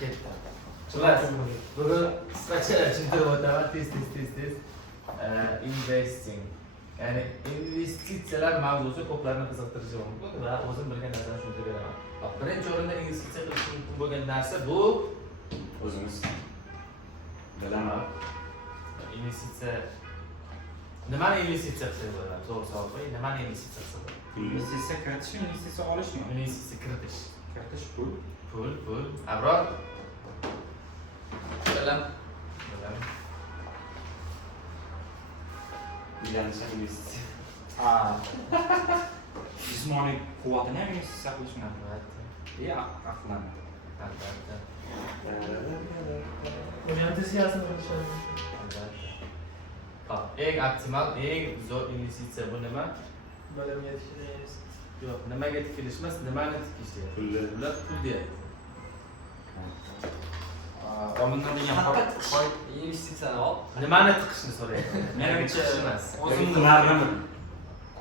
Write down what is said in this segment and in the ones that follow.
ketdi. Xullas, bugun qisqacha tushuntirib o'taman, tez. Investing. Ya'ni investitsiyalar mavzusi ko'plarni qiziqtirishi mumkin va o'zim bilgan narsani tushuntirib beraman. Birinchi o'rinda investitsiya qilish mumkin bo'lgan narsa bu o'zimiz bilaman. Investitsiya. Nimani investitsiya qilsa bo'ladi? To'g'ri savol qo'ying. Nimani investitsiya qilsa bo'ladi? Investitsiya kiritish, investitsiya olishmi? Investitsiya kiritish. Kiritish pul. Pul. Abror. Bilam. Uylanishga investitsiya. Jismoniy quvvatini ham investitsiya qilishmi? Albatta. Aqldan. Albatta. Orientatsiyasini qilishadi. Albatta. Hop, eng optimal, eng zo'r investitsiya bu nima? Bilim yetishtiramiz. Yo'q, nimaga tikilish emas, nimani tikish deyapti. Pulni. Ular pul deyapti. Olingan degan investitsiyani ol. Nimani tiqishni so'rayapti. menimcha emas.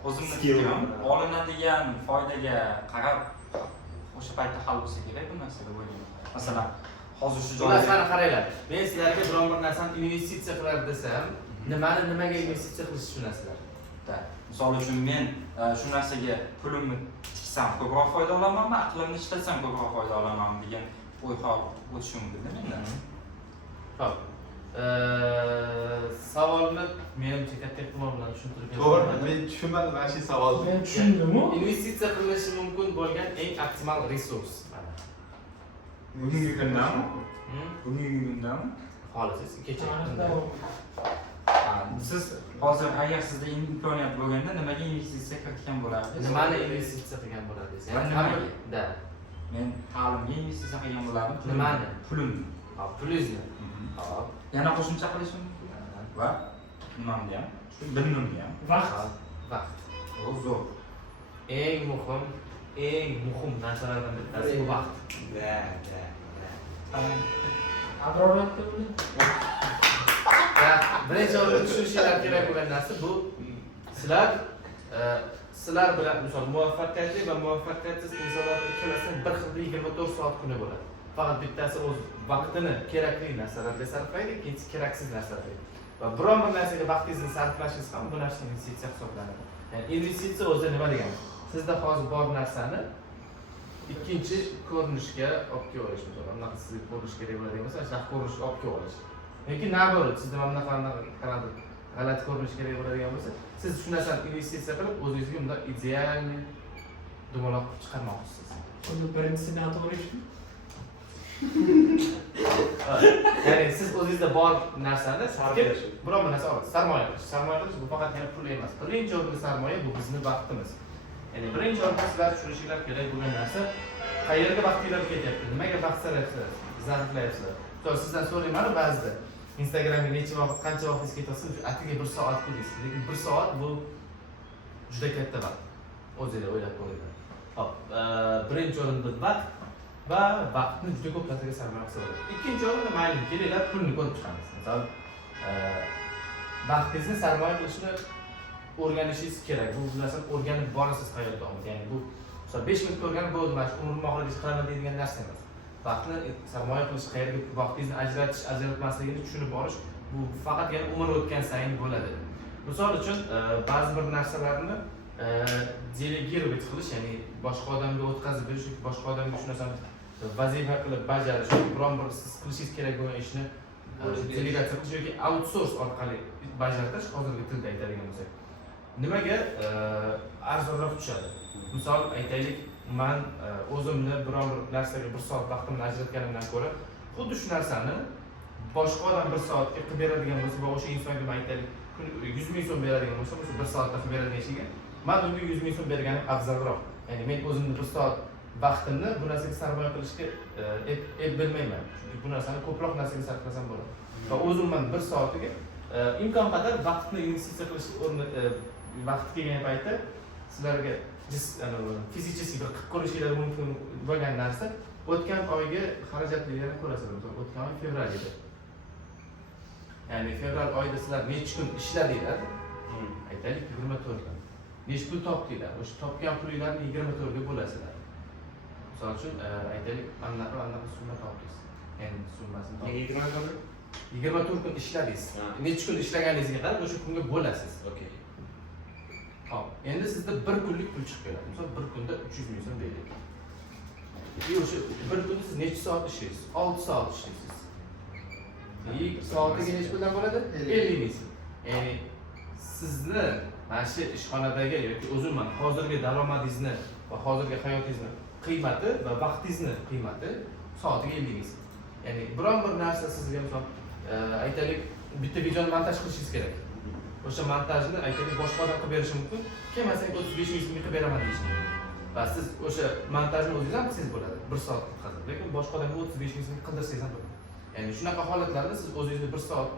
o'zimni fikrim olinadigan foydaga qarab o'sha paytda hal bo'lsa kerak bu narsa deb o'ylayman. Masalan, hozir shu Ular joyda qani qaranglar. Men sizlarga biron bir narsani investitsiya qilar desam, nimaga investitsiya qilish tushunasizlar? misol uchun men shu narsaga pulimni tiksam ko'proq foyda olamanmi, aqlimni ishlatsam ko'proq foyda olamanmi degan o'y-xayol o'tishi mumkin-da mendan. Xo'p. Savolni menimcha katta ehtimol bilan tushuntirib To'g'ri, men tushunmadim mana shu savolni. Men tushundim-ku. Investitsiya qilishi mumkin bo'lgan eng optimal resurs. Bugungi kundami? Bugungi kundami? Xolis, kecha. Siz hozir agar sizda imkoniyat bo'lganda nimaga investitsiya kiritgan bo'lardingiz? Nimani investitsiya qilgan bo'lardingiz? Nimaga? Da. Men ta'limga investitsiya qilgan bo'lardim. Nimani? Pulimni. Hop, pulingizni. Hop. Yana qo'shimcha qilishim mumkin. Va nimamni ham, bilimimni ham. Vaqt. Vaqt. Bu zo'r. Eng muhim narsalardan bittasi bu vaqt. Atroratda buni. Birinchi o'rinda tushunishingiz kerak bo'lgan narsa bu sizlar bilan misol muvaffaqiyatli va muvaffaqiyatsiz insonlar ikkalasining bir xilda 24 soat kuni bo'ladi. Faqat bittasi o'z vaqtini kerakli narsalarga sarflaydi, ikkinchisi keraksiz narsalarga. Va biron bir narsaga vaqtingizni sarflashingiz ham bu narsa investitsiya hisoblanadi. Ya'ni investitsiya o'zi nima degani? Sizda hozir bor narsani ikkinchi ko'rinishga olib kelib olish, masalan, bunaqa sizga ko'rinish kerak bo'ladigan bo'lsa, shunaqa ko'rinishga olib kelib olish. Yoki naborot, sizda mana bunaqa g'alati ko'rinish kerak bo'ladigan bo'lsa, siz shu narsani investitsiya qilib o'zingizga unda idealniy dumaloq chiqarmoqchisiz. Unda birinchisi noto'g'ri. Ya'ni siz o'zingizda bor narsani sarflash, biron bir narsa olasiz, sarmoya qilish. Sarmoya qilish bu faqatgina pul emas. Birinchi o'rinda sarmoya bu bizning vaqtimiz. Ya'ni birinchi o'rinda sizlar tushunishingiz kerak bo'lgan narsa qayerga vaqtingiz ketyapti, nimaga vaqt sarflayapsizlar. Sizdan so'rayman ba'zida Instagramga necha vaqt, qancha vaqtingiz ketyapsiz? Atiga 1 soat deysiz. Lekin 1 soat bu juda katta vaqt. O'zingizlar o'ylab ko'ringlar. Xo'p, birinchi o'rinda vaqt va vaqtni juda ko'p narsaga sarflash kerak. Ikkinchi o'rinda mayli, kelinglar pulni ko'rib chiqamiz. Masalan, vaqtingizni sarmoya qilishni o'rganishingiz kerak. Bu narsani o'rganib borasiz hayotda. Ya'ni bu masalan 5 minut o'rganib bo'ldi, mana shu umrim oxirigacha qilaman deydigan narsa emas. Vaqtni sarmoya qilish, qayerga vaqtingizni ajratmasligini tushunib borish bu faqatgina umr o'tgan sayin bo'ladi. Misol uchun ba'zi bir narsalarni delegировать qilish, ya'ni boshqa odamga o'tkazib berish yoki boshqa odamga shu narsani vazifa qilib bajarish yoki biron bir siz qilishingiz kerak bo'lgan ishni delegatsiya qilish yoki outsource orqali bajartirish, hozirgi tilda aytadigan bo'lsak, nimaga arzonroq tushadi? Misol aytaylik, men o'zimni biron bir narsaga 1 soat vaqtimni ajratganimdan ko'ra, xuddi shu narsani boshqa odam 1 soatga qilib beradigan bo'lsa va o'sha insonga men aytaylik 100 ming so'm beradigan bo'lsa, o'sha 1 soatda qilib beradigan ishiga men unga 100 ming so'm berganim afzalroq. Ya'ni men o'zimni 1 soat vaqtimni bu narsaga sarmoya qilishga bilmayman. Chunki bu narsani ko'proq narsaga sarflasam bo'ladi. Va o'zimman 1 soatiga imkon qadar vaqtni investitsiya qilish o'rnida vaqt kelgan paytda sizlarga fizически bir qilib ko'rishingiz mumkin bo'lgan narsa o'tgan oyga xarajatlarni ko'rasizlar. O'tgan oy fevral edi. Ya'ni fevral oyida sizlar necha kun ishladinglar? Aytaylik 24 kun. Necha pul topdinglar? O'sha topgan pulinglarni 24 ga bo'lasizlar. Misol uchun aytaylik, anaqa summa topdingiz. hammasini. Nega 20 kun? 24 kun ishladingiz. Ha. Necha kun ishlaganingizga qarab o'sha kunga bo'lasiz. Okey. Hop, endi sizda 1 kunlik pul chiqib keladi. Misol 1 kunda 300 ming so'm deylik. O'sha 1 kunda siz necha soat ishlaysiz? 6 soat ishlaysiz. Soatiga necha puldan bo'ladi? 50 ming so'm. Ya'ni sizni mana shu ishxonadagi yoki o'zimman hozirgi daromadingizni va hozirgi hayotingizni qiymati va vaqtingizni qiymati soatiga 50 ming so'm. Ya'ni biron bir narsa sizga misol aytaylik bitta videoni montaj qilishingiz kerak. O'sha montajni aytaylik boshqa odam qilib berishi mumkin. Kelmasang 35 ming so'mga qilib beraman deyish mumkin. Va siz o'sha montajni o'zingiz ham qilsangiz bo'ladi. 1 soat qilib. Lekin boshqa odamga 35 ming so'mga qildirsangiz ham bo'ladi. Ya'ni shunaqa holatlarda siz o'zingizni 1 soat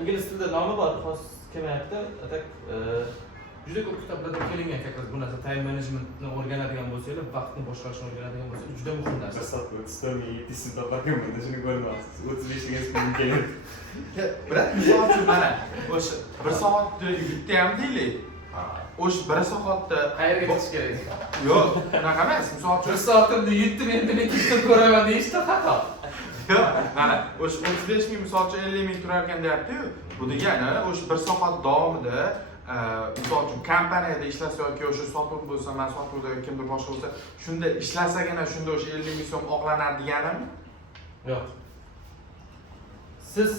ingliz tilida nomi bor, hozir kelmayapti. Atak juda ko'p kitoblarda kelingan как bu narsa time managementni o'rganadigan bo'lsangiz, vaqtni boshqarishni o'rganadigan bo'lsangiz, juda muhim narsa. 1 soat 30 ming 700 so'm toparkan bunda shuni ko'rmayapsiz. 35 ming so'm keladi. Biroq misol uchun mana o'sha 1 soatni yutdi ham deylik. O'sha 1 soatda Qayerga ketish kerak? yo'q, unaqa emas. Misol uchun 1 soatda yutdim endi men kitni ko'raman deyishdi xato. yo'q, mana o'sha 35 ming misol uchun 50 ming turar ekan deyapti-yu. Bu degani o'sha 1 soat davomida misol uchun kompaniyada ishlasa yoki o'sha sotuv bo'lsa, men sotuvda yoki kimdir boshqa bo'lsa, shunda ishlasagina shunda o'sha 50 ming so'm oqlanadi deganimi? Yo'q. Siz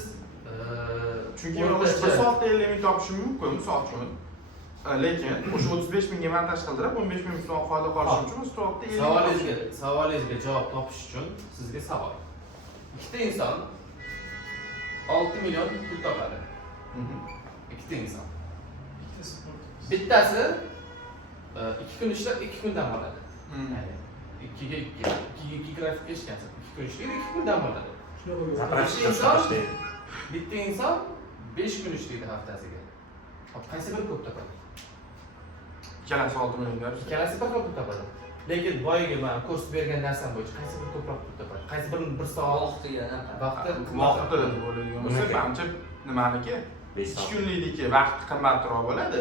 Chunki men o'sha 1 soatda 50 ming topishim mumkin, misol uchun. Lekin o'sha 35 mingga montaj qildirib 15 ming so'm foyda qolish uchun o'sha soatda 50 ming. savolingizga javob topish uchun sizga savol. Ikkita inson 6 million pul topadi. Ikkita inson. Bittasi 2 kun ishlab 2 kun dam oladi. Ya'ni 2 ga 2 grafikga ishlayapsiz. 2 kun ishlaydi, 2 kun dam oladi. Bitta inson 5 kun ishlaydi haftasiga. Hop, qaysi biri ko'p topadi? Ikkalasi 6 million berib. Ikkalasi bir pul topadi. Lekin boyaga men ko'rsatib bergan narsam bo'yicha qaysi biri ko'proq pul topadi? Qaysi birini 1 soat Vaqtiga vaqti Vaqti deb bo'ladigan bo'lsa, menimcha nimaniki? 2 kunlikniki vaqt qimmatroq bo'ladi.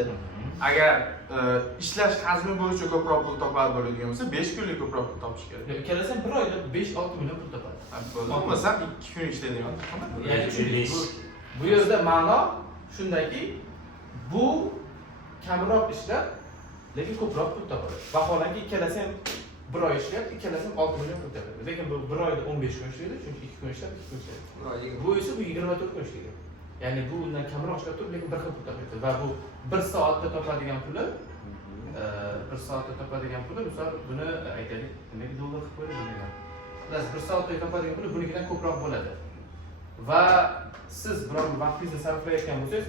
Agar ishlash hajmi bo'yicha ko'proq pul topadi bo'ladigan bo'lsa, 5 kunlik ko'proq pul topish kerak. ikkalasi bir oyda 5-6 million pul topadi. Bo'lmasa 2 kun ishlaydigan. Ya'ni bu yerda ma'no shundaki, bu kamroq ishlab, lekin ko'proq pul topadi. Vaholanki ikkalasi ham bir oy ishlab, ikkalasi ham 6 million pul topadi. Lekin bu bir oyda 15 kun ishlaydi, chunki 2 kun ishlab, 2 kun ishlaydi. Bu esa bu 24 kun ishlaydi. Ya'ni bu undan kamroq ishlab turib, lekin bir xil pul topadi. Va bu 1 soatda topadigan puli 1 soatda topadigan puli, misol buni aytaylik, demak dollar qilib qo'yib bo'lmaydi. Biz 1 soatda topadigan puli bunikidan ko'proq bo'ladi. Va siz biror vaqtingizni sarflayotgan bo'lsangiz,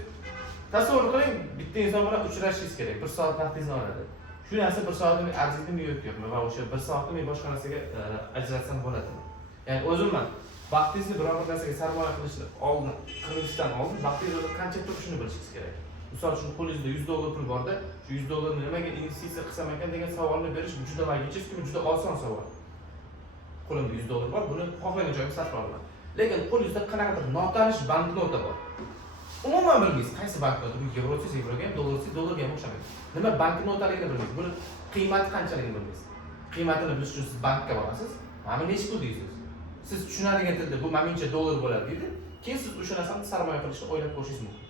tasavvur qiling, bitta inson bilan uchrashishingiz kerak. 1 soat vaqtingizni oladi. Shu narsa 1 soatni arziydimi yo'qmi va o'sha 1 soatni men boshqa narsaga ajratsam bo'ladimi? Ya'ni o'zimman vaqtingizni biror bir narsaga sarmoya qilishdan oldin vaqtingiz qancha turishini bilishingiz kerak. Misol uchun qo'lingizda 100 dollar pul borda, shu 100 dollarni nimaga investitsiya qilsam ekan degan savolni berish juda logichki, juda oson savol. Qo'limda 100 dollar bor, buni xohlagan joyga sarflay olaman. Lekin qo'lingizda qanaqadir notanish banknota bor. Umuman bilmaysiz, qaysi banknota, bu yevrocha, yevroga ham, dollarga ham o'xshamaydi. Nima banknotaligini bilmaysiz, buni qiymati qanchaligini bilmaysiz. Qiymatini bilish uchun siz bankka borasiz, mana necha pul deysiz. Siz tushunadigan tilda bu menimcha dollar bo'ladi deydi. Keyin siz o'sha narsani sarmoya qilishni o'ylab ko'rishingiz mumkin.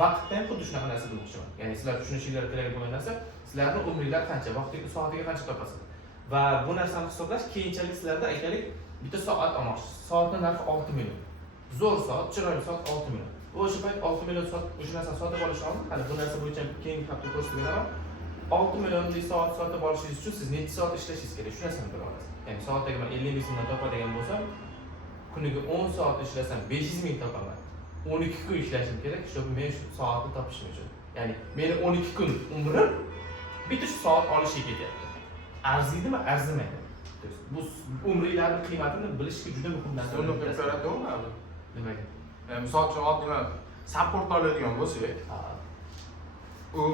Vaqtda ham xuddi shunaqa narsa demoqchiman. Ya'ni sizlar tushunishinglar kerak bo'lgan narsa, sizlarning umringlar qancha, vaqtingiz soatiga qancha topasiz. Va bu narsani hisoblash keyinchalik sizlarda aytaylik, bitta soat olmoqchisiz. Soatning narxi 6 million. Zo'r soat, chiroyli soat 6 million. O'sha payt 6 million soat o'sha narsani sotib olish oldim. Hali bu narsa bo'yicha keyingi hafta ko'rsatib beraman. 6 millionlik soat sotib olishingiz uchun siz necha soat ishlashingiz kerak? Shu narsani bila olasiz. Ya'ni soatiga men 50 ming so'mdan topadigan bo'lsam, kuniga 10 soat ishlasam 500 ming topaman. 12 kun ishlashim kerak, shu men shu soatni topishim uchun. Ya'ni meni 12 kun umrim bitta shu soat olishga ketyapti. Arziydimi, arzimaydi. Bu umrlarning qiymatini bilishga juda muhim narsa. Uni qilib beradi-ku. Nimaga? Misol uchun oddiy support oladigan bo'lsak,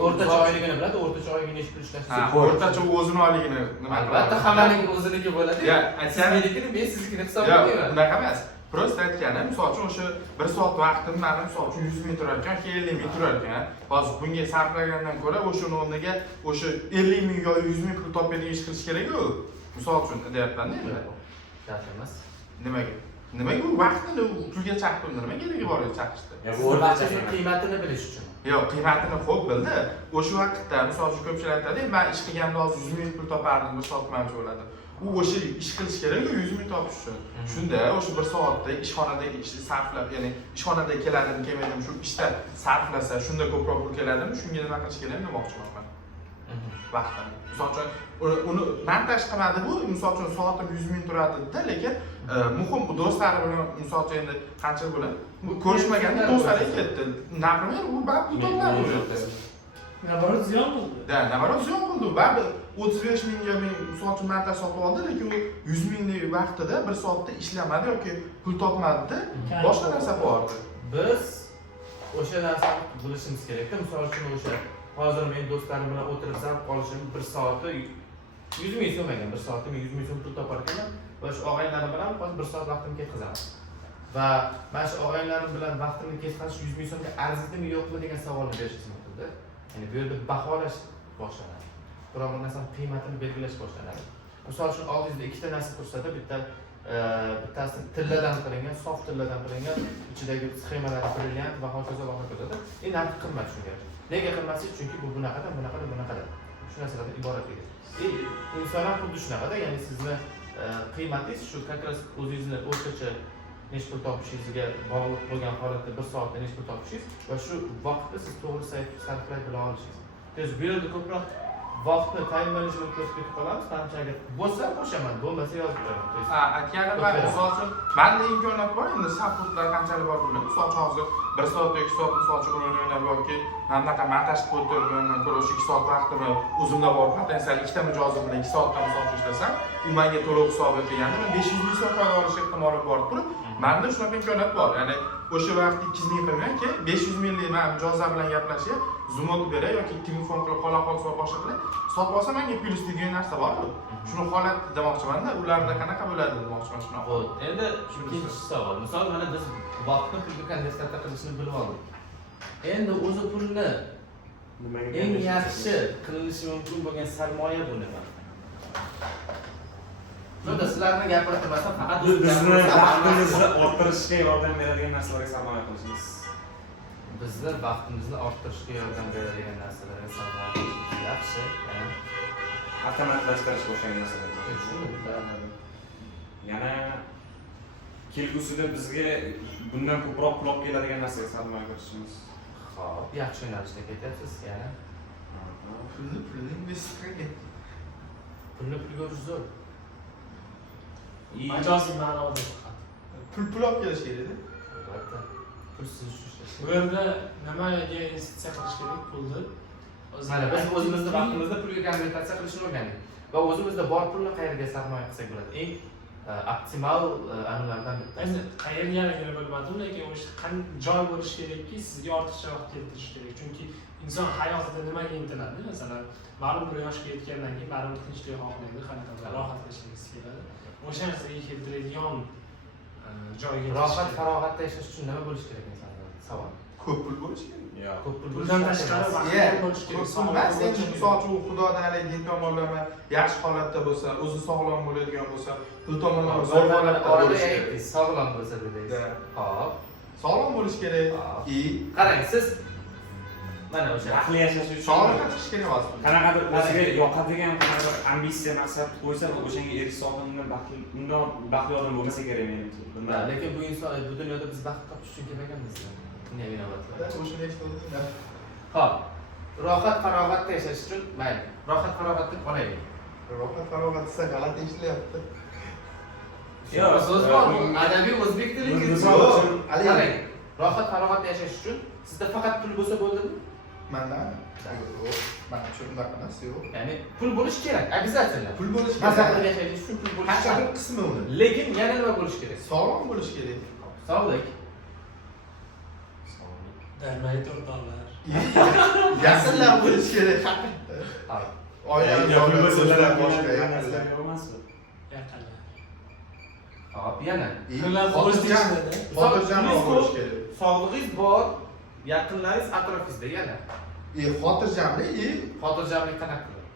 o'rtacha oyligini biladi, o'rtacha oyligini necha pul ishlash kerak? O'rtacha o'zini oyligini nima qiladi? Albatta hammaning o'ziniki bo'ladi. Ya, aytsanikini men siznikini yo'q, hisoblayman. unaqa emas. Prosta aytganim, misol uchun o'sha 1 soat vaqtim meni misol uchun 100 ming turar ekan, 50 ming turar ekan. Hozir bunga sarflagandan ko'ra o'sha o'rniga o'sha 50 ming yo 100 ming pul topadigan ish qilish kerak-ku. Misol uchun deyapman-da. Shart emas. Nimaga? Nimaga u vaqtini pulga chaqirdi, nima keragi bor edi chaqirishda? Ya Bu bu barchasi qiymatini bilish uchun. Yo'q, qiymatini xo'p bildi. O'sha vaqtda, misol uchun ko'pchilik aytadi, men ish qilganda hozir 100 ming pul topardim, bir soat mancha bo'ladi. U o'sha ish qilish kerak-ku 100 ming topish uchun. Shunda o'sha bir soatda ishxonadagi ishni sarflab, ya'ni ishxonada keladimi, kelmaydimi, shu ishda sarflasa, shunda ko'proq pul keladimi, shunga nima qilish kerak demoqchiman men. Vaqtini. Misol uchun uni montaj qilmadi bu, misol uchun soatim 100 ming turadi-da, lekin muhim bu do'stlari bilan misol uchun endi qancha bo'ladi? Bu ko'rishmaganda do'stlariga ketdi. Например, u bu tomlar bo'ldi. Naborot ziyon bo'ldi. Da, naborot ziyon bo'ldi. Baribir 35 mingga men misol uchun montaj sotib oldi, lekin u 100 minglik vaqtida bir soatda ishlamadi yoki pul topmadi-da, boshqa narsa bordi. Biz o'sha narsani bilishimiz kerak-da. Misol uchun o'sha hozir men do'stlarim bilan o'tirib zavq olishim bir soati 100 ming so'm ekan, bir soatim 100 ming so'm pul topar ekanman va shu og'aylarim bilan hozir bir soat vaqtimni ketkazaman. Va mana shu og'aylarim bilan vaqtimni ketkazish 100 ming so'mga arziydimi yo'qmi degan savolni berishimiz mumkin-da. Ya'ni bu yerda baholash boshlanadi. Biroq bir narsani qiymatini belgilash boshlanadi. Misol uchun oldingizda ikkita narsa tursada, bittasi tilladan qilingan, sof tilladan qilingan, ichidagi sxemalar brilliant va hokazo va hokazoda. Narxi qimmat shunga. Nega qilmasak? Chunki bu bunaqadan. Shu narsalardan iborat edi. Inson ham xuddi shunaqada, ya'ni sizni qiymatingiz shu kakras o'zingizni o'rtacha necha pul topishingizga bog'liq bo'lgan holatda bir soatda necha pul topishingiz va shu vaqtni siz to'g'ri sarflay bila olishingiz. Bu yerda ko'proq vaqtni time management ko'rsatib qolamiz, qancha agar bo'lsa qo'shaman, bo'lmasa yozib qo'yaman. Aytganim bor, misol uchun menda imkoniyat bor, endi supportlar qanchalik bor bilmayman. Misol uchun hozir 1 soat yoki 2 soat misol uchun o'ynab yoki bunaqa montaj qilib o'tirgandan ko'ra o'sha 2 soat vaqtimni o'zimda bor potensial ikkita mijozi bilan 2 soatdan misol uchun ishlasam, u menga to'lov hisobi qilganda men 500 ming so'm foyda olish ehtimoli bor turib, menda shunaqa imkoniyat bor. Ya'ni o'sha vaqt 200 ming qilmayman-ki, 500 minglik men mijozlar bilan gaplashib, zoom o'tib beray yoki telefon qilib qolsa boshqa qilib, sotib olsam menga plyus degan narsa bor-ku. Shuni holat demoqchiman-da, ularda qanaqa bo'ladi demoqchiman shunaqa. Xo'p, endi ikkinchi savol. Misol mana biz vaqtni pulga konvertatsiya qilishni bilib oldik. Endi o'zi pulni eng yaxshi qilinishi mumkin bo'lgan sarmoya bu nima? Shunda sizlarni gapirtirmasam faqat bizni vaqtimizni orttirishga yordam beradigan narsalarga sarmoya qilishimiz. Bizni vaqtimizni orttirishga yordam beradigan narsalarga sarmoya qilishimiz yaxshi. Avtomatlashtirish o'xshagan narsalar. Yana kelgusida bizga bundan ko'proq pul olib keladigan narsaga sarmoya qilishimiz. Xo'p, yaxshi yo'nalishda ketyapsiz yana. Pulni investitsiyaga. Pulni pulga urish zo'r. Majoziy ma'noda. Pul olib kelish kerak-da. Albatta. Pulsiz ishlash. Bu yerda nimaga investitsiya qilish kerak pulni? Mana biz o'zimizni vaqtimizni pulga konvertatsiya qilishni o'rgandik. Va o'zimizda bor pulni qayerga sarmoya qilsak bo'ladi? Eng optimal anlardan bittasi. Endi qayergaligini bilmadim, lekin o'sha joy bo'lishi kerakki, sizga ortiqcha vaqt keltirish kerak. Chunki inson hayotida nimaga intiladi? Masalan, ma'lum bir yoshga yetgandan keyin baribir tinchlik xohlaydi, qanaqadir rohat yashagisi keladi. O'sha narsaga keltiradigan joyga Rohat, farog'atda yashash uchun nima bo'lishi kerak insonda? Savol. Ko'p pul bo'lishi kerak. Yo'q. Ko'p pul Bundan tashqari vaqt bo'lishi kerak. Emas, endi misol uchun xudodan haligi din tomonlama yaxshi holatda bo'lsa, o'zi sog'lom bo'ladigan bo'lsa, pul tomonlama zo'r holatda bo'lishi kerak. Sog'lom bo'lsa dedingiz. Hop. Sog'lom bo'lishi kerak. Qarang, siz mana o'sha Aqli yashash uchun sog'lom chiqish kerak emas. qanaqadir o'ziga yoqadigan qanaqadir ambitsiya maqsad qo'ysa, o'shanga erishish undan baxtli odam bo'lmasa kerak menimcha. lekin bu inson bu dunyoda biz baxt topish uchun kelmaganmiz. Bunday inovatlar. O'shani eshitdim. Hop. Rohat, farog'atda yashash uchun mayli. Rohat, farogatni olaylik. Rohat farog'at desa g'alati eshityapti. Yo'q, so'z bor. Adabiy o'zbek tilingiz. Misol uchun qarang. Rohat, farog'atda yashash uchun sizda faqat pul bo'lsa bo'ldimi? Manda mana shu bunaqa emas, yo'q. Ya'ni pul bo'lish kerak, обязательно. Pul bo'lishi Masalan, kerak. yashash uchun pul bo'lish Qancha kerak. bir qismi uni. Lekin yana nima bo'lish kerak? Sog'lom bo'lishi kerak. Sog'lik. Darmay to'rtollar. Yaqinlar bo'lishi kerak. Oilaviy yo'llar boshqa narsalar emasmi? Yaqinlar. Hop, yana. Xotirjam bo'lishi kerak. Sog'lig'ingiz bor, yaqinlaringiz atrofingizda yana. Xotirjamlik, Xotirjamlik qanaqa qiladi?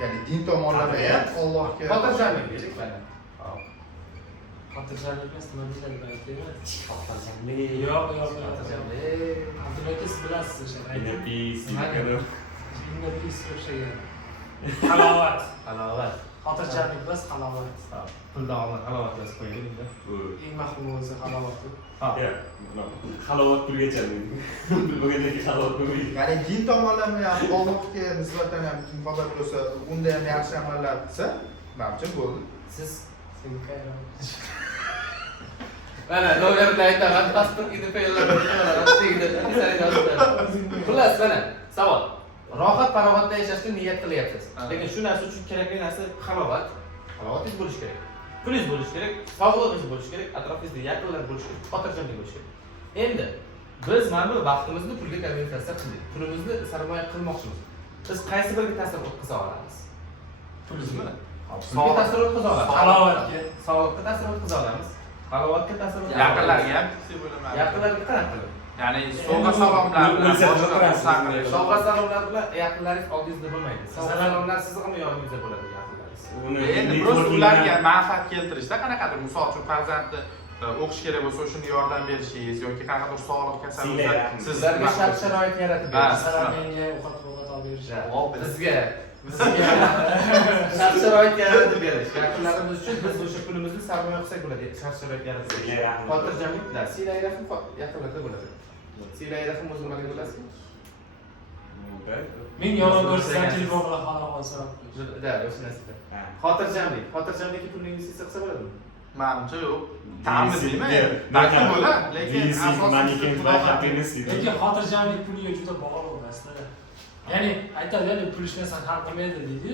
ya'ni din tomonlama ham Allohga Xotirjamlik deylik mana. Hop. Xotirjamlik emas, nima deyiladi aytdingmi? Xotirjamlik. Yo'q. Abdulla aka siz bilasiz o'sha. Inner peace. Inner peace o'xshagan. Halovat. Halovat. Xotirjamlik emas, halovat. Puldan oldin halovat yozib qo'yaylik. Eng maqbul o'zi halovat. Halovat pulgacha. Bilmagandagi halovat pulga. Ya'ni din tomonlama ham Allohga nisbatan ham muhabbat bo'lsa, unda ham yaxshi amallar qilsa, menimcha bo'ldi. Siz Sinkayro. mana nomerni aytaman, pasport IDP'lar xullas mana savol. Rohat farohatda yashashni niyat qilyapsiz. Lekin shu narsa uchun kerakli narsa halovat. Halovatingiz bo'lishi kerak. Pulingiz bo'lishi kerak, sog'lig'ingiz bo'lishi kerak, atrofingizda yaqinlar bo'lishi kerak, xotirjamlik bo'lishi kerak. Endi biz mana bu vaqtimizni pulga konvertatsiya qildik. Pulimizni sarmoya qilmoqchimiz. Biz qaysi biriga ta'sir o'tkaza olamiz? Pulizmi? Pulga ta'sir o'tkaza olamiz. Halovatga. Sog'liqqa ta'sir o'tkaza olamiz. Halovatga ta'sir o'tkaza olamiz. Yaqinlarga ham deb o'ylaman. Yaqinlarga qanaqa qilib? Ya'ni sovg'a salomlar bilan Sovg'a salomlar bilan yaqinlaringiz oldingizda bo'lmaydi. Sovg'a salomlar sizni ham yoningizda bo'ladi yaqinlaringiz. endi просто ularga manfaat keltirishda qanaqadir, misol uchun farzandni o'qish kerak bo'lsa o'shanga yordam berishingiz yoki qanaqadir sog'liq kasalliklar Sizlarga shart-sharoit yaratib berish. Masalan, menga ovqat olib berish. Bizga shart-sharoit yaratib berish. Yaqinlarimiz uchun biz o'sha pulimizni sarmoya qilsak bo'ladi. Shart-sharoit yaratib berish. Xotirjamliklar, silai rahim yaqinlarda bo'ladi. Silai rahim o'z nimaga bo'lasizmi? Men yomon ko'rsam telefon bilan halovat so'rab qo'yish. Da, o'sha narsa. Xotirjamlik. Xotirjamlikka pulni investitsiya qilsa bo'ladimi? Menimcha yo'q. Ta'minlayman. Balki bo'ladi, lekin asosiysi Lekin xotirjamlik puliga juda bog'liq aslida. Ya'ni aytadi, pul ishlasan hal qilmaydi deydi.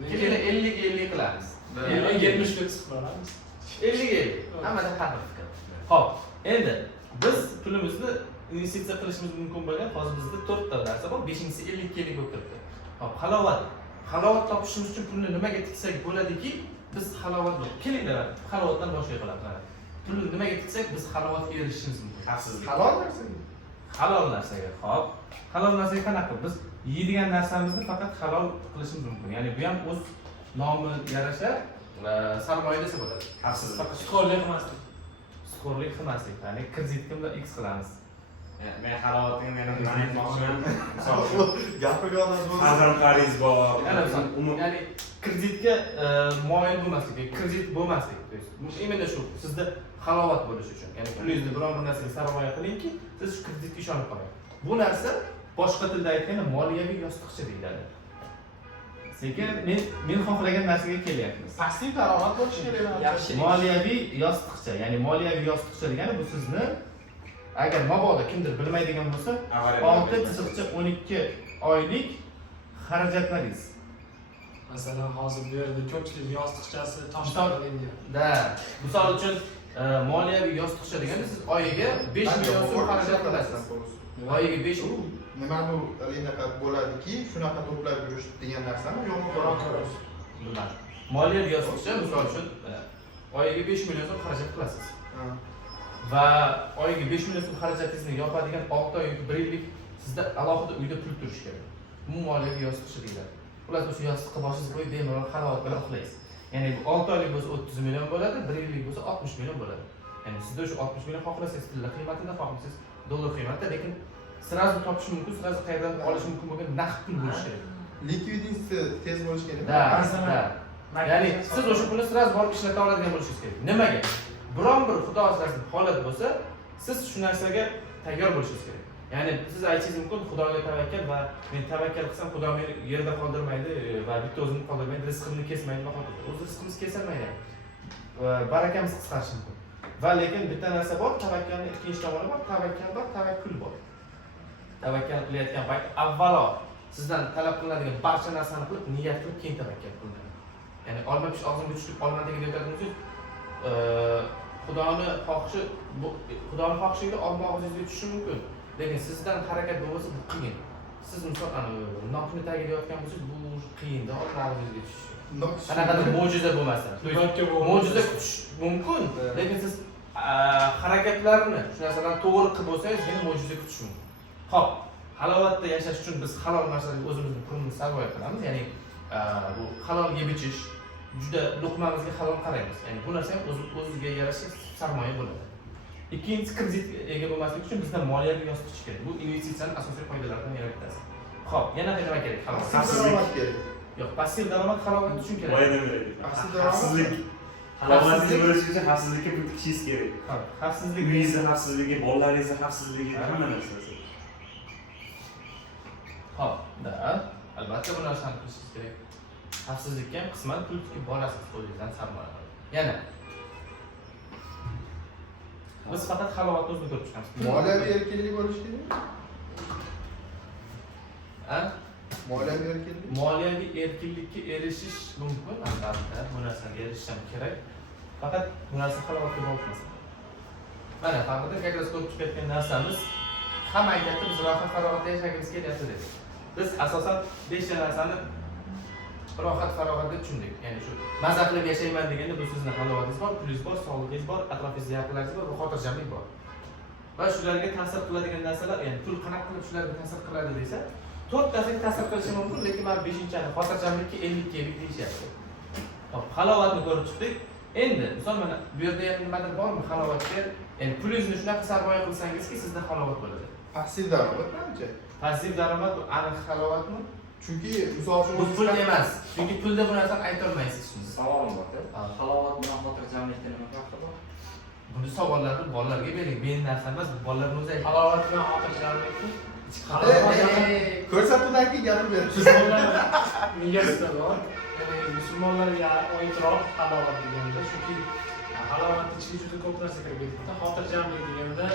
Lekin 50-50 qilamiz. 70 ga chiqib olamiz. 50-50. Hammada har bir fikr. Xo'p, endi biz pulimizni investitsiya qilishimiz mumkin bo'lgan hozir bizda 4 ta narsa bor, 5-inchisi 50-50 bo'lib turibdi. Xo'p, halovat. Halovat topishimiz uchun pulni nimaga tiksak bo'ladiki, biz halovat kelinglar, halovatdan boshqa qilamiz. Pulni nimaga tiksak biz halovatga erishishimiz mumkin. Xavfsizlik. halol narsaga. Halol narsaga. Xo'p, halol narsaga qanaqa? Biz yeydigan narsamizni faqat halol qilishimiz mumkin. Ya'ni bu ham o'z nomi yarasha sarmoya desa bo'ladi. Xavfsizlik. Faqat Shukrlik qilmaslik. shukrlik qilmaslik, ya'ni kreditga bilan X qilamiz. Men halovatga meni aytmoqchiman. Misol Gapiga olasiz bo'lsa. farzand qariz bor. Ya'ni kreditga moyil bo'lmaslik, kredit bo'lmaslik. Imенно shu sizda halovat bo'lishi uchun. Ya'ni pulingizni biron bir narsaga sarmoya qilingki, siz shu kreditga ishonib qoling. Bu narsa boshqa tilda aytganda moliyaviy yostiqcha deyiladi. Sekin men xohlagan narsaga kelyapmiz. Passiv daromad bo'lishi kerak. Yaxshi. Moliyaviy yostiqcha, ya'ni moliyaviy yostiqcha degani bu sizni agar mabodo kimdir bilmaydigan bo'lsa, 6-12 oylik xarajatlaringiz. Masalan, hozir bu yerda ko'pchilik yostiqchasi toshlangan. Da, misol uchun moliyaviy yostiqcha deganda siz oyiga 5 million so'm xarajat qilasiz. Oyiga 5 Nimani anaqa bo'ladiki, shunaqa to'plab yurish degan narsami yo'qmi? Bilmadim. Moliyaviy yostiqcha misol uchun oyiga 5 million so'm xarajat qilasiz. Va oyiga 5 million so'm xarajatingizni yopadigan 6 oy yoki 1 yillik sizda alohida uyda pul turishi kerak. Bu moliyaviy yostiqcha deyiladi. Xullas o'sha yostiqqa boshingizni qo'yib bemalol halovat bilan uxlaysiz. Ya'ni bu 6 oylik bo'lsa 30 million bo'ladi, 1 yillik bo'lsa 60 million bo'ladi. Ya'ni sizda o'sha 60 million xohlasangiz tilla qiymatida, xohlasangiz dollar qiymatida, lekin sirazu topish mumkin, sirazu qayerdan olish mumkin bo'lgan naqd pul bo'lishi kerak. Likvidingiz tez bo'lishi kerak. Da. Ya'ni siz o'sha pulni sirazu borib ishlata oladigan bo'lishingiz kerak. Nimaga? Biron bir xudo asrasin holat bo'lsa, siz shu narsaga tayyor bo'lishingiz kerak. Ya'ni siz aytishingiz mumkin, Xudoga tavakkal va men tavakkal qilsam Xudo meni yerda qoldirmaydi va bitta o'zimni qoldirmaydi, rizqimni kesmaydi va o'z rizqimiz kesilmaydi. Barakamiz qisqarishi mumkin. Va lekin bitta narsa bor, tavakkalning ikkinchi tomoni bor, tavakkal bor, tavakkul bor. Tavakkal qilayotgan payt avvalo sizdan talab qilinadigan barcha narsani qilib, niyat qilib keyin tavakkal qiling. Ya'ni olma pish og'zimga tushib olma degan aytadingiz, Xudoning xohishiga olma og'zingizga tushishi mumkin. Lekin sizdan harakat bo'lmasa bu qiyin. Siz misol nokni tagida yotgan bo'lsangiz, bu qiyinda olma og'zingizga tushishi. Qanaqadir mo'jiza bo'lmasa. Mo'jiza kutish mumkin, lekin siz harakatlarni, shu narsalarni to'g'ri qilib bo'lsangiz, yana mo'jiza kutish mumkin. Xo'p, halovatda yashash uchun biz halol narsalarga o'zimizning pulimizni sarmoya qilamiz, ya'ni bu halol yeb ichish, juda luqmamizga halol qaraymiz. Ya'ni bu narsa ham o'ziga yarasha sarmoya bo'ladi. Ikkinchisi kreditga ega bo'lmaslik uchun bizda moliyaviy yostiq kerak. Bu investitsiyaning asosiy qoidalaridan yana bittasi. Xo'p, yana nima kerak? Xavfsizlik kerak. Yo'q, passiv daromad halovat uchun kerak. Xavfsizlik. Halovatingiz bo'lishi uchun xavfsizlikka pul tikishingiz kerak. Xo'p, xavfsizlik Uyingizni xavfsizligi, bolalaringizni xavfsizligi, hamma narsasi. Xo'p, albatta bu narsani qilishingiz kerak. Xavfsizlikka ham qisman pul tikib borasiz qo'lingizdan sarmoya. Yana biz faqat halovatni o'zini ko'rib chiqamiz. Moliyaviy erkinlik bo'lishi kerak. A? Moliyaviy erkinlik. Moliyaviy erkinlikka erishish mumkin, albatta bu narsaga erishish ham kerak. Faqat bu narsa halovatga bog'liq. Mana faqat как раз ko'rib chiqayotgan narsamiz hamma aytyapti, biz rohat farohatda yashagimiz kelyapti deb. Biz asosan 5 ta narsani rohat farohatda tushundik. Ya'ni shu maza qilib yashayman deganda bu sizning halovatingiz bor, pulingiz bor, sog'lig'ingiz bor, atrofingizda yaqinlaringiz bor va xotirjamlik bor. Va shularga ta'sir qiladigan narsalar, ya'ni pul qanaqa qilib shularga ta'sir qiladi desa, 4 tasiga ta'sir qilishi mumkin, lekin mana 5-chani xotirjamlikka 50 ga deyishyapti. Hop, halovatni ko'rib chiqdik. Endi misol mana bu yerda ham nimadir bormi halovatga? Ya'ni pulingizni shunaqa sarmoya qilsangizki, sizda halovat bo'ladi. Passiv daromad qancha? Passiv daromad bu aniq halovatmi? Chunki misol uchun Bu pul emas. Chunki pulda bu narsani ayta olmaysiz siz. Savolim bor-da. Halovat bilan xotirjamlikda nima farqi bor? Buni savollarni bolalarga bering. Men narsa emas, bu bolalarning o'zi aytadi. Halovat bilan xotirjamlikni ko'rsatuvdan keyin gapirib beribsiz. musulmonlar miyasida bor. Ya'ni musulmonlarga oidroq halovat deganda shuki halovatni ichiga juda ko'p narsa kirib ketadi. Xotirjamlik deganda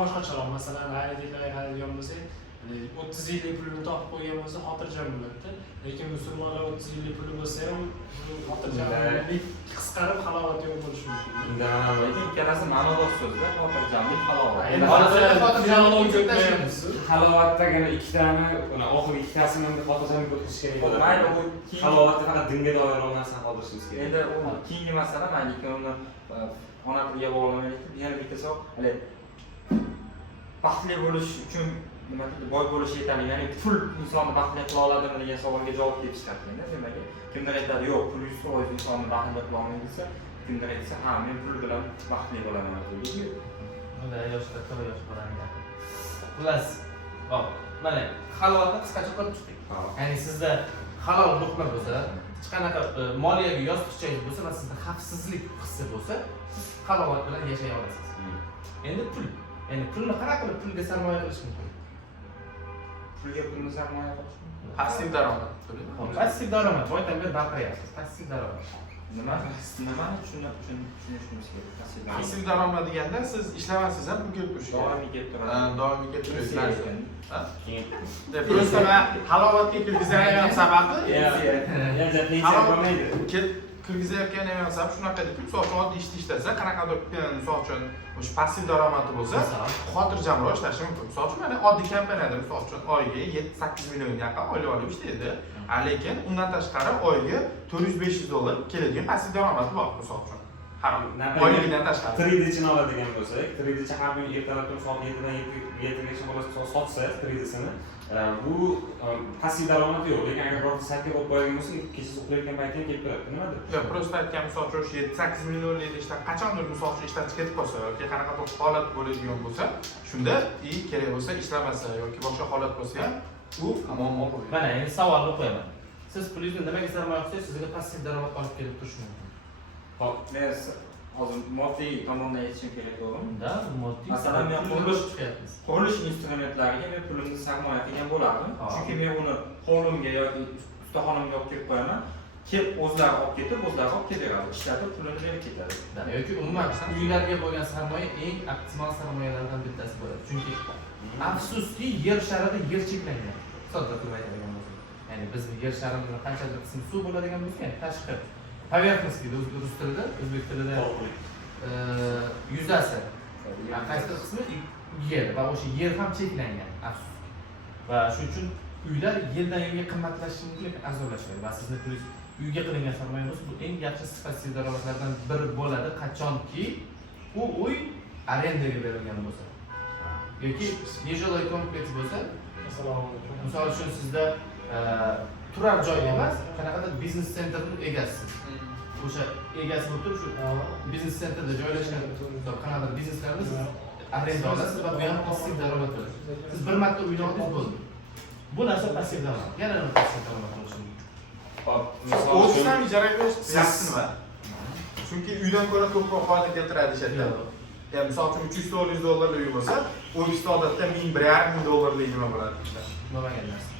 boshqacharoq, masalan, aytadigan bo'lsak, 30 yillik pulini topib qo'ygan bo'lsa xotirjam bo'ladi. Lekin musulmonlar 30 yillik puli bo'lsa ham xotirjamlik qisqarib halovat yo'q bo'lishi mumkin. Lekin ikkalasi ma'nodor so'zda, xotirjamlik, halovat. Endi xotirjamlik uchun tashlaymiz. Halovatdagina ikkitani, oxirgi ikkitasini xotirjamlik o'tkazish kerak bo'ladi. Mayli, u Halovatda faqat dinga doir narsani qoldirishimiz kerak. Endi u keyingi masala, mayli uni ona tiliga bog'lamaylik, yana bitta savol, hali baxtli bo'lish uchun nima deydi, boy bo'lish yetarli. Ya'ni pul insonni baxtli qila oladimi degan savolga javob kelib chiqadi. Demak, kimdir aytadi, yo'q, pul 100% insonni baxtli qila olmaydi desa, kimdir aytsa, ha, men pul bilan baxtli bo'laman deydi. Bunda yoshlar, to'la yosh bolalar. Xullas, hop, mana halovatni qisqacha ko'rib chiqdik. Ya'ni sizda halol luqma bo'lsa, hech qanaqa moliyaviy yostiqchangiz bo'lsa va sizda xavfsizlik hissi bo'lsa, siz halovat bilan yashay olasiz. Endi pul. Ya'ni pulni qanaqa qilib pulga sarmoya qilish mumkin? Pulga pulni sarmoya qilish mumkin. Passiv daromad. Passiv daromad, boydan beri baqiryapsiz. Passiv daromad. Nimani tushunishimiz kerak? Passiv daromad deganda siz ishlamaysiz ham pul kelib turishiga. Doimiy kelib turadi. Doimiy kelib turadi. Keyin Просто halovatga kirgizayotgan sababi kirgizayotgan ham sabab shunaqa ediki, misol uchun oddiy ishni ishlasa, qanaqadir misol uchun o'sha passiv daromadi bo'lsa, xotirjamroq ishlashi mumkin. Misol uchun mana oddiy kompaniyada misol uchun oyiga 7-8 million yaqin oylik olib ishlaydi. Lekin undan tashqari oyiga $400-500 keladigan passiv daromadi bor misol uchun. Har oyligidan tashqari. Traderchini oladigan bo'lsak, traderchi har kuni ertalab turib soat 7 dan 7gacha sotsa tradersini, bu passiv daromad yo'q. Lekin agar biror saytga qo'yib qo'ygan bo'lsa, kechasi uxlayotgan paytda kelib turadi. Nimadir? Yo'q, просто aytgan misol uchun 7-8 millionlik ishlar qachondir misol uchun ishdan chiqib qolsa yoki qanaqadir holat bo'ladigan bo'lsa, shunda kerak bo'lsa ishlamasa yoki boshqa holat bo'lsa ham u muammo bo'ladi. mana endi savolni qo'yaman. Siz pulingizni nimaga sarmoya qilsangiz, sizga passiv daromad olib kelib turishi mumkin. Hop, men hozir moddiy tomondan aytishim kerak, to'g'rimi? Da, moddiy. Masalan, men chiqyapmiz. qurilish instrumentlariga men pulimni sarmoya qilgan bo'lardim. Chunki men uni hovlimga yoki ustaxonamga olib kelib qo'yaman. Kelib o'zlari olib ketib, o'zlari olib ketaveradi. Ishlatib pulini berib ketadi. Yoki umuman uylarga bo'lgan sarmoya eng optimal sarmoyalardan bittasi bo'ladi. Chunki afsuski yer sharida yer cheklangan. Sodda qilib aytadigan bo'lsak. Ya'ni bizning yer sharimizda qanchadir qismi suv bo'ladigan bo'lsa, ya'ni tashqi поверхность deydi rus tilida, o'zbek tilida yuzasi. Qaysi qismi yer va o'sha yer ham cheklangan, afsuski. Va shuning uchun uylar yildan yilga qimmatlashishi mumkin, arzonlashishi va sizning pulingiz uyga qilingan sarmoya bo'lsa, bu eng yaxshi sifatsiz daromadlardan biri bo'ladi, qachonki u uy arendaga berilgan bo'lsa. Yoki жилой kompleks bo'lsa, misol uchun sizda turar joy emas, qanaqadir biznes sentrning egasiz. o'sha egasi bo'lib turib shu biznes sentrda joylashgan qanaqadir bizneslarni siz arenda olasiz va bu ham passiv daromad bo'ladi. Siz bir marta uyni oldingiz bo'ldi. Bu narsa passiv daromad. Yana nima passiv daromad bo'lishi mumkin? Hop, misol uchun Ofisdan ijaraga berish yaxshimi? Chunki uydan ko'ra ko'proq foyda keltiradi ishlatgan. Yani misol uchun 300-400 dollarlik uy bo'lsa, ofisda odatda 1000-1500 dollarlik nima bo'ladi işte. Bo'lmagan narsa.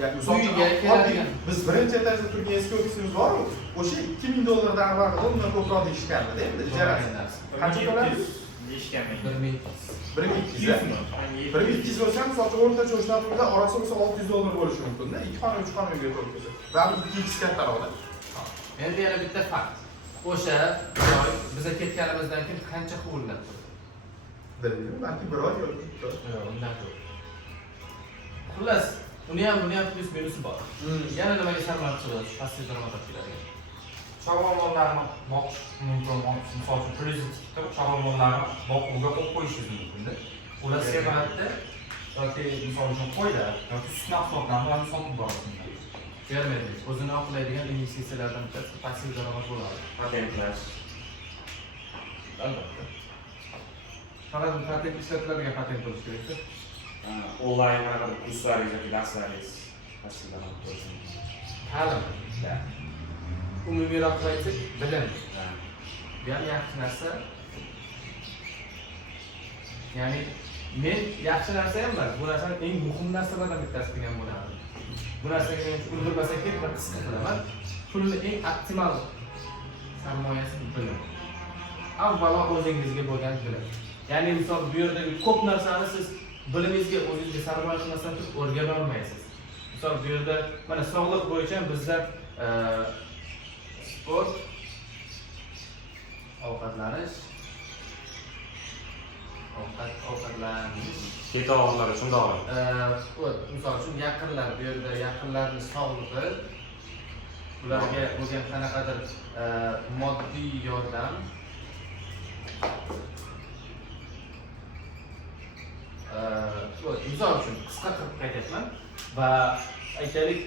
Yani misol uchun Uyga keladigan. biz birinchi etajda turgan eski ofisimiz bor-ku, o'sha 2000 dollardan avval undan ko'proq deyishgandi, endi ijara. Bo'lmagan narsa. Qancha to'ladi? Deyishganman. 1200. 1200 bo'lsa, misol uchun o'rtacha o'shlarida orasi bo'lsa 600 dollar bo'lishi mumkin-da. 2 xona 3 xona uyga to'g'ri kelsa. Va bu 2x kattaroqda. Endi yana bitta fakt. O'sha joy biza ketganimizdan keyin qancha huvillab turdi? Bilmayman, balki 1 oy yoki 2 oy. Yo'q, undan ko'p. Xullas, buni ham plyus minusi bor. Yana nimaga sarmoya qiladi? Passiv daromad keladi. Chorvamonlarni boqish mumkin. Misol uchun plyus tikib chorvamonlarni boquvga qo'yib qo'yishingiz mumkin-da. Ular semanatda yoki misol uchun qo'ylar yoki sut mahsulotlarini ularni sotib borasiz. fermerlik o'zini oqlaydigan investitsiyalardan bittasi passiv daromad bo'ladi. Patentlash. Albatta. Faqat patent ishlatiladigan patent bo'lishi kerak-da. Onlayn qanaqa kurslaringiz yoki darslaringiz passiv daromad bo'lishi mumkin. Ta'lim. Umumiyroq aytsak, bilim. Bu ham yaxshi narsa. Ya'ni men yaxshi narsa ham emas, bu narsaning eng muhim narsalardan bittasi degan bo'lardi. Bu narsaga men ulgurmasak kerak, bir qisqa qilaman. Pulni eng optimal sarmoyasi bilim. Avvalo o'zingizga bo'lgan bilim. Ya'ni misol bu yerdagi ko'p narsani siz bilimingizga o'zingizga sarmoya qilmasdan turib o'rgana olmaysiz. Misol bu yerda mana sog'liq bo'yicha bizlar sport, ovqatlanish, ovqatlanish, Ket og'riqlari shundoq. misol uchun yaqinlar, bu yerda yaqinlarning sog'lig'i, ularga bo'lgan qanaqadir moddiy yordam, misol uchun qisqa qilib aytyapman va aytaylik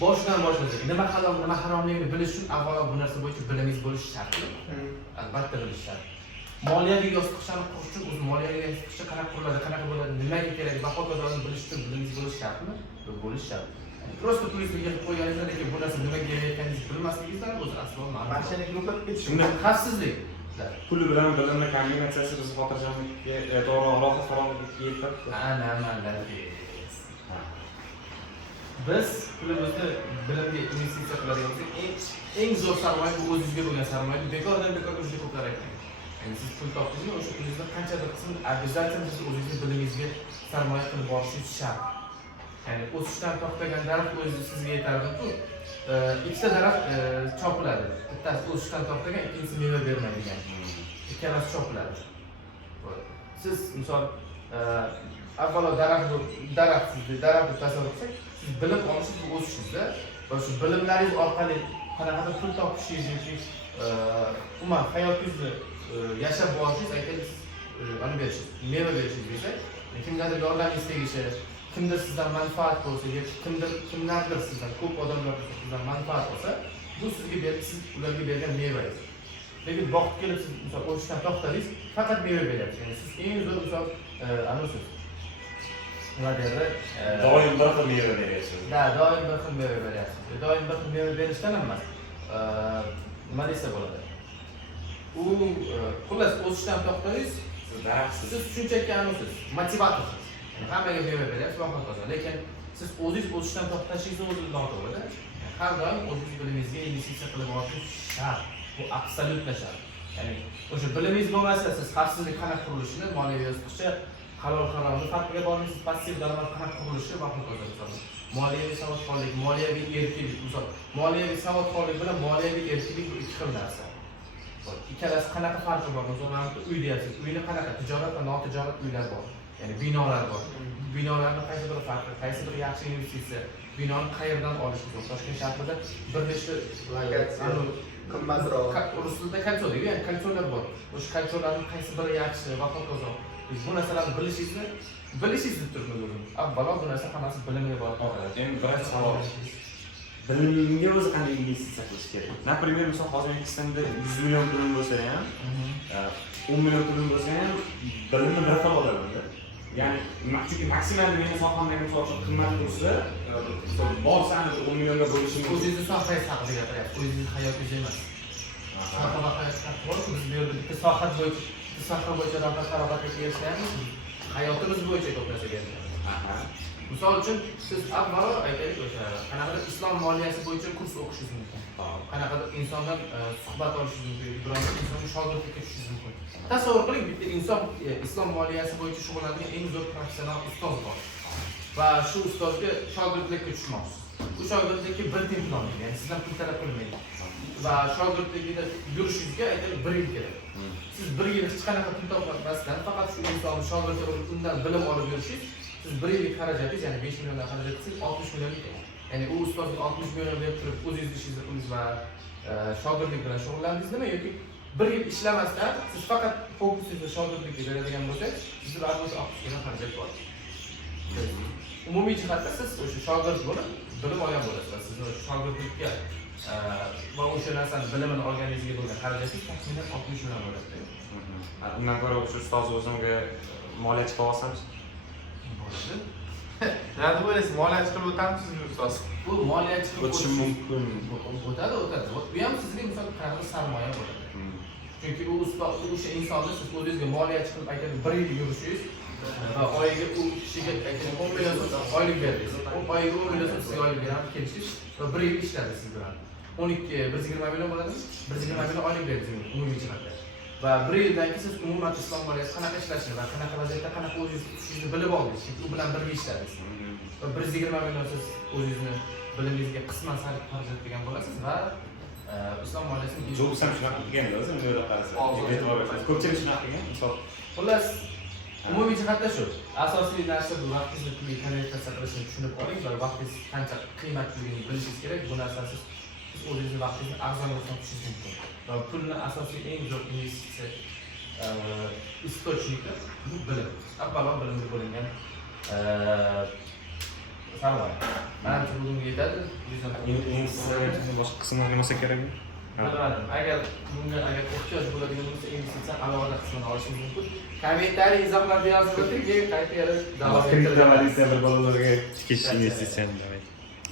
boshidan boshlasak, nima halol, nima haromligini bilish uchun avvalo bu narsa bo'yicha bilimingiz bo'lishi shart. Albatta bilish shart. Moliyaviy yostiqchani qurish uchun o'zi moliyaviy yostiqcha qanaqa quriladi, qanaqa bo'ladi, nimaga kerak, baho tozaligini bilish uchun bilimingiz bo'lishi shartmi? Yo'q, bo'lishi shart. Prosta pulni yig'ib qo'yganingizda lekin bu narsa nimaga kerakligini bilmasligingizdan o'zi aslo ma'lum. Mashina yo'qlab ketish. Shunda xavfsizlik. Pul bilan bilimni kombinatsiyasi bizni xotirjamlikka, to'g'ri rohat farog'atga yetkazadi. Ana biz pulimizni bilimga investitsiya qiladigan bo'lsak, eng zo'r sarmoya bu o'zingizga bo'lgan sarmoya. Bekordan bekor juda ko'plar aytgan. Ya'ni siz pul topdingizmi, o'sha pulingizdan qanchadir qismini обязательно siz o'zingizning bilimingizga sarmoya qilib borishingiz shart. Ya'ni o'sishdan to'xtagan daraxt o'zi sizga yetardi-ku. Ikkita daraxt chopiladi. Bittasi o'sishdan to'xtagan, ikkinchisi meva bermaydigan. Ikkalasi chopiladi. Siz misol avvalo daraxtni tasavvur qilsak, siz bilim olishni bu o'sishingizda va shu bilimlaringiz orqali qanaqadir pul topishingiz yoki umuman hayotingizni yashab borishingiz aytaylik ana berishingiz, meva berishingiz desa, kimgadir yordamingizga tegishi, kimdir sizdan manfaat bo'lsa yoki kimlardir sizdan ko'p odamlar sizdan manfaat olsa, bu sizga siz ularga bergan mevangiz. Lekin vaqt kelib siz misol o'sishdan to'xtadingiz, faqat meva beryapsiz. Ya'ni siz eng zo'r misol anasiz. Nima derdi? Doim bir xil meva beryapsiz. Doim bir xil meva beryapsiz. Doim bir xil meva berishdan emas. Nima desa bo'ladi? U xullas o'sishdan to'xtadingiz, Siz daraxtsiz. siz shunchaki anasiz, motivatorsiz. Ya'ni hammaga meva beryapsiz, vaqt toza. Lekin siz o'zingiz o'sishdan to'xtashingiz o'zi noto'g'ri. Har doim o'zingiz bilimingizga investitsiya qilib olishingiz shart. Bu absolyutno shart. Ya'ni o'sha bilimingiz bo'lmasa, siz xavfsizlik qanaqa qurilishini, moliyaviy yostiqcha halol haromni farqiga bormaysiz, passiv daromad qanaqa qurilishi vaqt toza hisoblanadi. Moliyaviy savodxonlik, moliyaviy erkinlik, misol, moliyaviy savodxonlik bilan moliyaviy erkinlik bu ikki xil narsa. Ikkalasi qanaqa farqi bor? Masalan, uy deyapsiz. Uyni qanaqa tijorat va notijorat uylar bor. Ya'ni binolar bor. Binolarni qaysi biri farqli, qaysi biri yaxshi investitsiya, binoni qayerdan olish kerak? Toshkent shahrida bir nechta lokatsiya qimmatroq. Ruslarda kalcho deydi, ya'ni kalcholar bor. O'sha kalcholarning qaysi biri yaxshi va hokazo. Biz bu narsalarni bilishingizni turibmiz o'zimiz. Avvalo bu narsa hammasi bilimga bog'liq. Endi birinchi savol. bilimga o'zi qanday investitsiya qilish kerak? Например, misol hozir men sistemda 100 million pulim bo'lsa ham, 10 million pulim bo'lsa ham bilimni bir xil olaman-da. Ya'ni chunki maksimalda mening sohamdagi misol uchun qimmat tursa, borsani 10 millionga bo'lishim mumkin. O'zingizni sohangiz haqida gapiryapsiz, o'zingizni hayotingiz emas. Soha va hayot farqi bor. Biz bu yerda bitta soha bo'yicha rohatga erishamiz. Hayotimiz bo'yicha ko'p narsaga erishamiz. Misol uchun siz avvalo aytaylik o'sha qanaqadir islom moliyasi bo'yicha kurs o'qishingiz mumkin. Qanaqadir insondan suhbat olishingiz mumkin, biron insonga shogirdlikka tushishingiz mumkin. Tasavvur qiling, bitta inson islom moliyasi bo'yicha shug'ullanadigan eng zo'r professional ustoz bor. Va shu ustozga shogirdlikka tushmoqchisiz. Bu shogirdlikka bir tiyin pul olmaydi, ya'ni sizdan pul talab qilmaydi. Va shogirdligida yurishingizga aytaylik 1 yil kerak. Siz 1 yil hech qanaqa pul topmasdan faqat shu insonni shogird qilib undan bilim olib yurishingiz, siz 1 yillik xarajatingiz, ya'ni 5 milliondan xarajat qilsangiz 60 million ketadi. Ya'ni u ustozga 60 million berib turib o'zingiz ishingizni qildingiz va shogirdlik bilan shug'ullandingizmi yoki 1 yil ishlamasdan siz faqat fokusingizni shogirdlikka beradigan bo'lsangiz, sizda baribir 60 million xarajat bor. Umumiy jihatda siz o'sha shogird bo'lib, bilim olgan bo'lasiz va sizni shogirdlikka va o'sha narsani bilimini olganingizga bo'lgan xarajatingiz taxminan 60 million bo'ladi. Undan ko'ra o'sha ustoz o'zimga moliyachi qilib olsam Bo'ladi. Nima deb o'ylaysiz? Moliyachi qilib o'tamizmi ustoz? Bu moliyachi qilib o'tishim mumkin. o'tadi. Bu ham sizga misol qanaqa sarmoya bo'ladi. Chunki u ustoz o'sha insonni siz o'zingizga moliyachi qilib aytadi 1 yil yurishingiz va oyiga u kishiga aytadi 10 million so'm oylik berdingiz. Oyiga 10 million so'm sizga oylik berib kelishingiz va 1 yil ishladi siz bilan. 120 million bo'ladimi? 120 million oylik berdingiz umumiy jihatda. Va 1 yildan keyin siz umuman islom moliyasi qanaqa ishlashini va qanaqa vaziyatda qanaqa o'zingizni bilib oldingiz. Chunki u bilan birga ishladingiz. Va 120 million siz o'zingizni bilimingizga qisman sarf qilgan bo'lasiz va islom moliyasini Jobs ham shunaqa qilgan o'zi, bunday qarasa. Ko'pchilik shunaqa qilgan. Misol xullas umumiy jihatda shu. Asosiy narsa bu vaqtingizni pulga konvertatsiya qilishni tushunib oling va vaqtingiz qancha qiymatligini bilishingiz kerak. Bu narsasiz siz o'zingizni vaqtingizni arzonga sotishingiz mumkin. Va pulni asosiy eng zo'r investitsiya источники bu bilim. Avvalo bilimga bo'lingan sarmoya. Manimcha bugunga yetadi. investitsiyaning boshqa qismlari bo'lsa kerakmi? Bilmadim. Agar ehtiyoj bo'ladigan bo'lsa investitsiya alohida qismini olishingiz mumkin. Kommentariy izohlarda yozib o'tiring, keyin qayta davom ettirib. Bolalarga tikish investitsiyani